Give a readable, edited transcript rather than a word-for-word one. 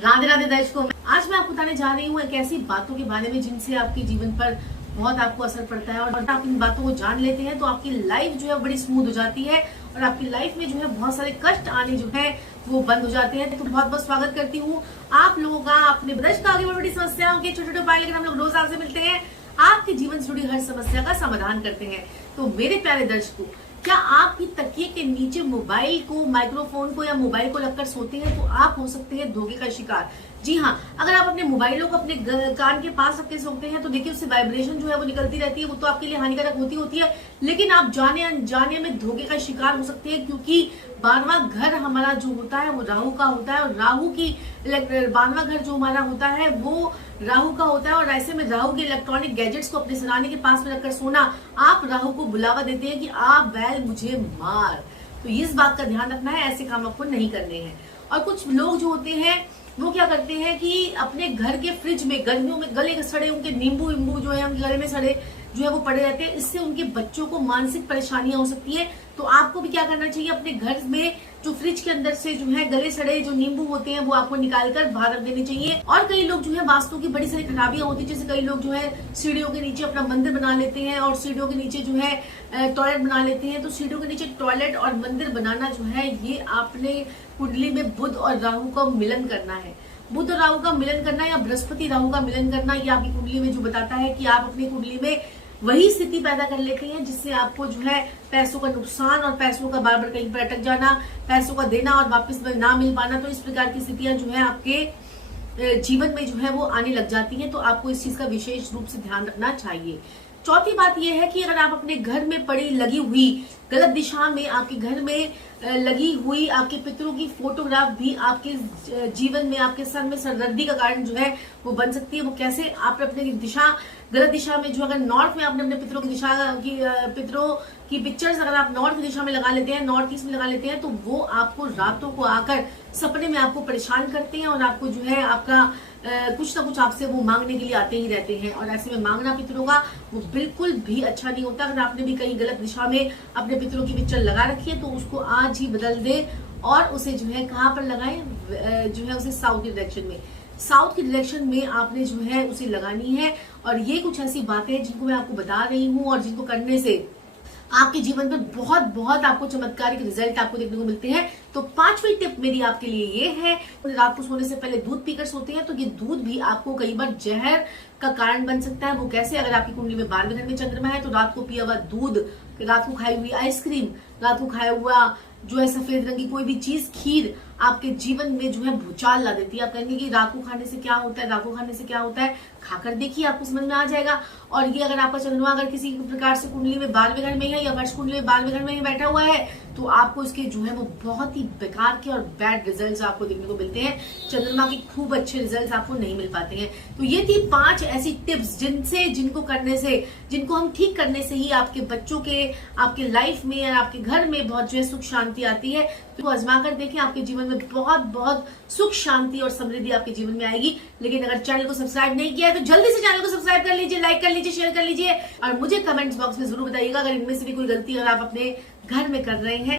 राधे राधे दर्शकों, आज मैं आपको बताने जा रही हूँ एक ऐसी बातों के बारे में जिनसे आपके जीवन पर बहुत आपको असर पड़ता है। और आप इन बातों को जान लेते हैं तो आपकी लाइफ जो है बड़ी स्मूथ हो जाती है और आपकी लाइफ में जो है बहुत सारे कष्ट आने जो है वो बंद हो जाते हैं। तो बहुत बहुत स्वागत करती हूँ आप लोगों का अपने ब्रज का आगे बड़ी समस्याओं के छोटे छोटे उपाय लेकर हम लोग रोज आपसे मिलते हैं, आपके जीवन से जुड़ी हर समस्या का समाधान करते हैं। तो मेरे प्यारे दर्शकों, क्या आप भी तकिए के नीचे मोबाइल को, माइक्रोफोन को या मोबाइल को रखकर सोते हैं तो आप हो सकते हैं धोखे का शिकार। जी हाँ, अगर आप अपने मोबाइलों को अपने कान के पास रख के सोते हैं तो देखिए उससे वाइब्रेशन जो है वो निकलती रहती है, वो तो आपके लिए हानिकारक होती है, लेकिन आप जाने अनजाने में धोखे का शिकार हो सकते हैं। क्योंकि 12वां घर हमारा जो होता है वो राहु का होता है और राहु की 12वां घर जो हमारा होता है वो राहु का होता है। और ऐसे में राहु के इलेक्ट्रॉनिक गैजेट्स को अपने सिरहाने के पास में रखकर सोना, आप राहु को बुलावा देते हैं कि आप बैल मुझे मार। तो इस बात का ध्यान रखना है, ऐसे काम आपको नहीं करने हैं। और कुछ लोग जो होते हैं वो क्या करते हैं कि अपने घर के फ्रिज में गर्मियों में गले सड़े उनके नींबू जो है उनके गले में सड़े जो है वो पड़े रहते हैं। इससे उनके बच्चों को मानसिक परेशानियां हो सकती है। तो आपको भी क्या करना चाहिए, अपने घर में जो फ्रिज के अंदर से जो है गले सड़े जो नींबू होते हैं वो आपको निकालकर बाहर रख देने चाहिए। और कई लोग जो है वास्तु की बड़ी सारी खराबियां होती है, जैसे कई लोग जो है सीढ़ियों के नीचे अपना मंदिर बना लेते हैं और सीढ़ियों के नीचे जो है टॉयलेट बना लेते हैं। तो सीढ़ियों के नीचे टॉयलेट और मंदिर बनाना जो है ये आपने कुंडली में बुध और राहु का मिलन करना है। बुध और राहु का मिलन करना या बृहस्पति राहु का मिलन करना, ये आपकी कुंडली में जो बताता है कि आप अपनी कुंडली में वही स्थिति पैदा कर लेते हैं जिससे आपको जो है पैसों का नुकसान और पैसों का बार बार कहीं पर अटक जाना, पैसों का देना और वापस ना मिल पाना। तो इस प्रकार की स्थितियां जो है आपके जीवन में जो है वो आने लग जाती हैं। तो आपको इस चीज का विशेष रूप से ध्यान रखना चाहिए। चौथी बात यह है कि अगर आप अपने घर में पड़ी लगी हुई गलत दिशा में आपके घर में लगी हुई आपके पितरों की फोटोग्राफ भी आपके जीवन में आपके सर में सरदर्दी का कारण जो है वो बन सकती है। वो कैसे, आप अपने दिशा गलत दिशा में जो अगर नॉर्थ में आपने अपने पितरों की दिशा की पितरों की पिक्चर्स अगर आप नॉर्थ की दिशा में लगा लेते हैं, नॉर्थ ईस्ट में लगा लेते हैं, तो वो आपको रातों को आकर सपने में आपको परेशान करते हैं और आपको जो है आपका कुछ ना कुछ आपसे वो मांगने के लिए आते ही रहते हैं। और ऐसे में मांगना पितरों का वो बिल्कुल भी अच्छा नहीं होता। अगर आपने भी कहीं गलत दिशा में अपने पितरों की पिक्चर लगा रखी है तो उसको आज ही बदल दे और उसे जो है कहाँ पर लगाएं, जो है उसे साउथ की डायरेक्शन में, साउथ की डायरेक्शन में आपने जो है उसे लगानी है। और ये कुछ ऐसी बातें हैं जिनको मैं आपको बता रही हूँ और जिनको करने से आपके जीवन पर बहुत बहुत आपको चमत्कारिक रिजल्ट आपको देखने को मिलते हैं। तो 5वीं टिप मेरी आपके लिए ये है, रात को सोने से पहले दूध पीकर सोते हैं तो ये दूध भी आपको कई बार जहर का कारण बन सकता है। वो कैसे, अगर आपकी कुंडली में 12वें घर में चंद्रमा है तो रात को पिया हुआ दूध, रात को खाई हुई आइसक्रीम, रात को खाया हुआ जो है सफेद रंग की कोई भी चीज, खीर आपके जीवन में जो है भूचाल ला देती है। आप कहेंगे कि रात को खाने से क्या होता है, रात को खाने से क्या होता है, खाकर देखिए आपको समझ में आ जाएगा। और ये अगर आपका चंद्रमा अगर किसी प्रकार से कुंडली में 12वें घर में है या वर्ष कुंडली में 12वें घर में ही बैठा हुआ है तो आपको इसके जो है वो बहुत ही बेकार के और बैड रिजल्ट्स आपको देखने को मिलते हैं। चंद्रमा के खूब अच्छे रिजल्ट्स आपको नहीं मिल पाते हैं। तो ये थी 5 ऐसी टिप्स जिनको करने से, जिनको हम ठीक करने से ही आपके बच्चों के, आपके लाइफ में या आपके घर में बहुत जो है सुख शांति आती है। तो आजमा कर देखें, आपके जीवन में बहुत बहुत सुख शांति और समृद्धि आपके जीवन में आएगी। लेकिन अगर चैनल को सब्सक्राइब नहीं किया है तो जल्दी से चैनल को सब्सक्राइब कर लीजिए, लाइक कर लीजिए, शेयर कर लीजिए और मुझे कमेंट्स बॉक्स में जरूर बताइएगा अगर इनमें से भी कोई गलती अगर आप अपने घर में कर रहे हैं।